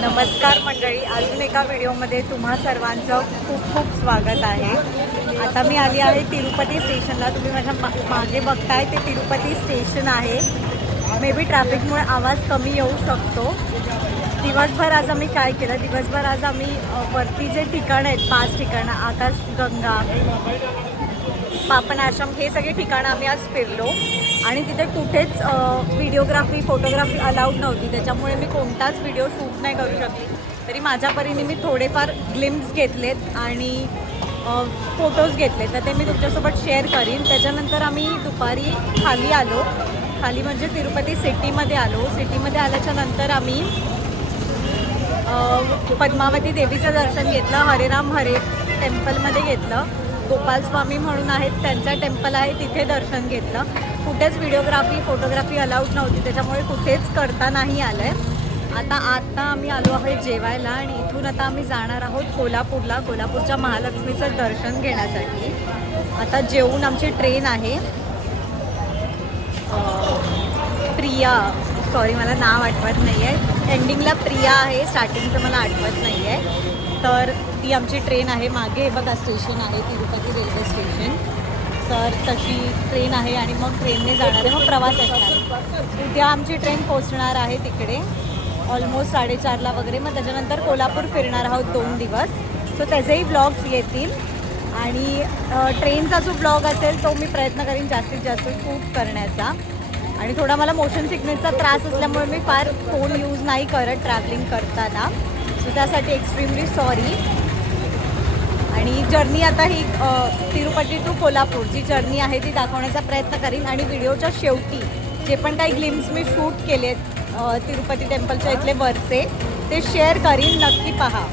नमस्कार मंडळी, अजून एका व्हिडिओमध्ये तुम्हा सर्वांचं खूप खूप स्वागत आहे. आता मी आली आहे तिरुपती स्टेशनला. तुम्ही माझ्या मागे बघताय ते तिरुपती स्टेशन आहे. मे बी ट्रॅफिकमुळे आवाज कमी येऊ शकतो. दिवसभर आज आम्ही काय केलं, दिवसभर आज आम्ही वरती जे ठिकाणं आहेत 5 ठिकाणं, आकाशगंगा, पापन आश्रम, हे सगळे ठिकाणं आम्ही आज फिरलो. आणि तिथे कुठेच व्हिडिओग्राफी फोटोग्राफी अलाउड नव्हती, त्याच्यामुळे मी कोणताच व्हिडिओ शूट नाही करू शकली. तरी माझ्या परीने मी थोडेफार ग्लिम्स घेतलेत आणि फोटोज घेतले, तर ते मी तुमच्यासोबत शेअर करीन. त्याच्यानंतर आम्ही दुपारी खाली आलो, खाली म्हणजे तिरुपती सिटीमध्ये आलो. सिटीमध्ये आल्याच्या नंतर आम्ही पद्मावती देवीचं दर्शन घेतलं, हरेराम हरे टेम्पलमध्ये घेतलं. गोपाल स्वामी म्हणून आहेत, त्यांचा टेम्पल आहे, तिथे दर्शन घेतलं. कुठेच व्हिडिओग्राफी फोटोग्राफी अलाउड नव्हती, त्याच्यामुळे कुठेच करता नाही आलं आहे. आता आम्ही आलो आहे जेवायला आणि इथून आता आम्ही जाणार आहोत कोल्हापूरला, कोल्हापूरच्या महालक्ष्मीचं दर्शन घेण्यासाठी. आता जेवून आमची ट्रेन आहे. प्रिया, सॉरी मला नाव आठवत नाही आहे, एंडिंगला प्रिया आहे, स्टार्टिंगचं मला आठवत नाही आहे. तर ती आमची ट्रेन आहे. मागे हे बघा स्टेशन आहे, तिरुपती रेल्वे स्टेशन. तर तशी ट्रेन आहे आणि मग ट्रेनने जाणार आहे, मग प्रवास असणार. उद्या आमची ट्रेन पोचणार आहे तिकडे ऑलमोस्ट 4:30ला वगैरे. मग त्याच्यानंतर कोल्हापूर फिरणार आहोत 2 दिवस. सो त्याचेही ब्लॉग्स येतील आणि ट्रेनचा जो ब्लॉग असेल तो मी प्रयत्न करीन जास्तीत जास्त शूट करण्याचा. आणि थोडा मला मोशन सिकनेसचा त्रास असल्यामुळे मी फार फोन यूज नाही करत ट्रॅव्हलिंग करताना, सो त्यासाठी एक्स्ट्रीमली सॉरी. आणि जर्नी आता ही तिरुपती टू कोल्हापूर जी जर्नी आहे ती दाखवण्याचा प्रयत्न करीन. आणि व्हिडिओच्या शेवटी जे पण काही ग्लिम्स मी शूट केलेत तिरुपती टेम्पलच्या इथले वरचे, ते शेअर करीन, नक्की पहा.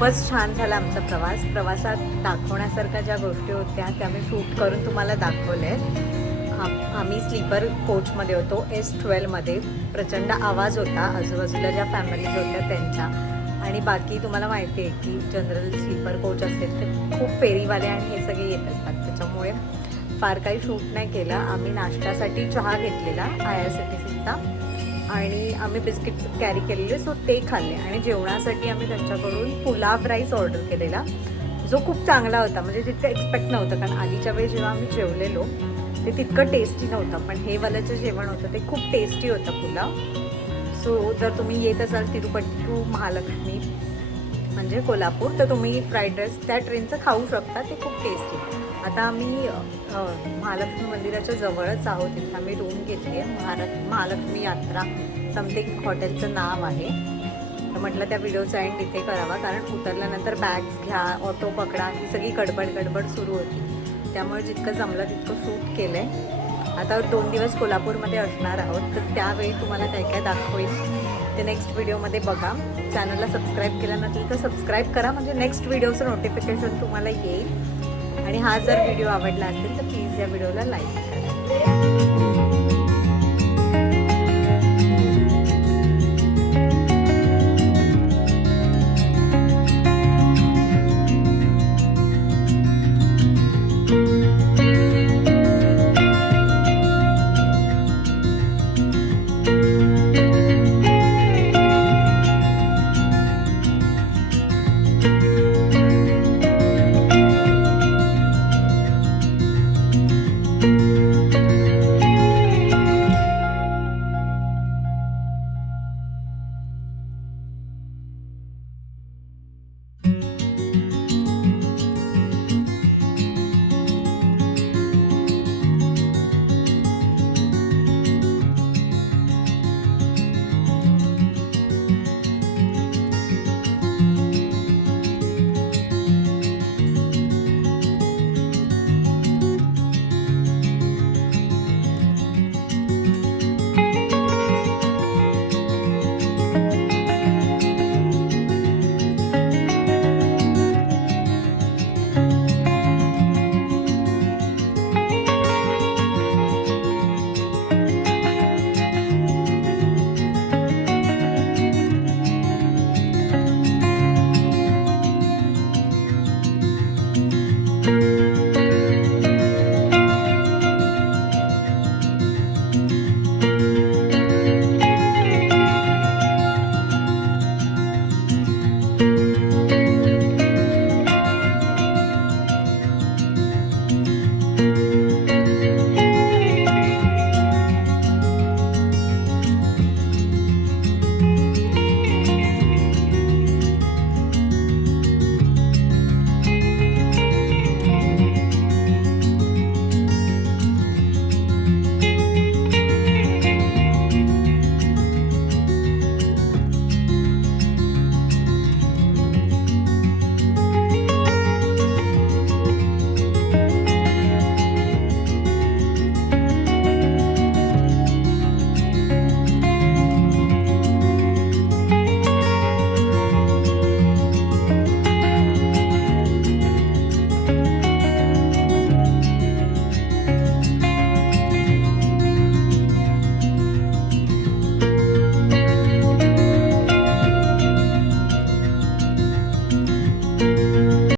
खूपच छान झाला आमचा प्रवासात दाखवण्यासारख्या ज्या गोष्टी होत्या त्या मी शूट करून तुम्हाला दाखवल्या आहेत. आम्ही स्लीपर कोचमध्ये होतो S12मध्ये. प्रचंड आवाज होता आजूबाजूला ज्या फॅमिलीज होत्या त्यांच्या. आणि बाकी तुम्हाला माहिती आहे की जनरल स्लीपर कोच असेल तर खूप फेरीवाले आणि हे सगळे येत असतात, त्याच्यामुळे फार काही शूट नाही केलं. आम्ही नाश्त्यासाठी चहा घेतलेला IRCTCचा आणि आम्ही बिस्किट्स कॅरी केलेले, सो ते खाल्ले. आणि जेवणासाठी आम्ही त्यांच्याकडून पुलाव राईस ऑर्डर केलेला, जो खूप चांगला होता. म्हणजे तितकं एक्सपेक्ट नव्हतं, कारण आधीच्या वेळी जेव्हा आम्ही जेवलेलो ते तितकं टेस्टी नव्हतं, पण हे वाल्याचं जेवण होतं ते खूप टेस्टी होतं पुलाव. सो जर तुम्ही येत असाल तिरुपती टू महालक्ष्मी म्हणजे कोल्हापूर, तर तुम्ही फ्राईड राईस त्या ट्रेनचं खाऊ शकता, ते खूप टेस्टी. आता आम्ही महालक्ष्मी मंदिराच्या जवळच आहोत, तिथे आम्ही रूम घेतली आहे. महालक्ष्मी यात्रा समथिंग हॉटेलचं नाव आहे. तर म्हटलं त्या व्हिडिओचा एंड इथे करावा, कारण उतरल्यानंतर बॅग्स घ्या, ऑटो पकडा, ही सगळी गडबड सुरू होती. त्यामुळे जितकं जमलं तितकं शूट केलं आहे. आता 2 दिवस कोल्हापूरमध्ये असणार आहोत, तर त्यावेळी तुम्हाला काय काय दाखवेल ते नेक्स्ट व्हिडिओमध्ये बघा. चॅनलला सबस्क्राईब केलं नसेल तर सबस्क्राईब करा, म्हणजे नेक्स्ट व्हिडिओचं नोटिफिकेशन तुम्हाला येईल. आणि हा जर व्हिडिओ आवडला असेल तर प्लीज या व्हिडिओला लाईक करा.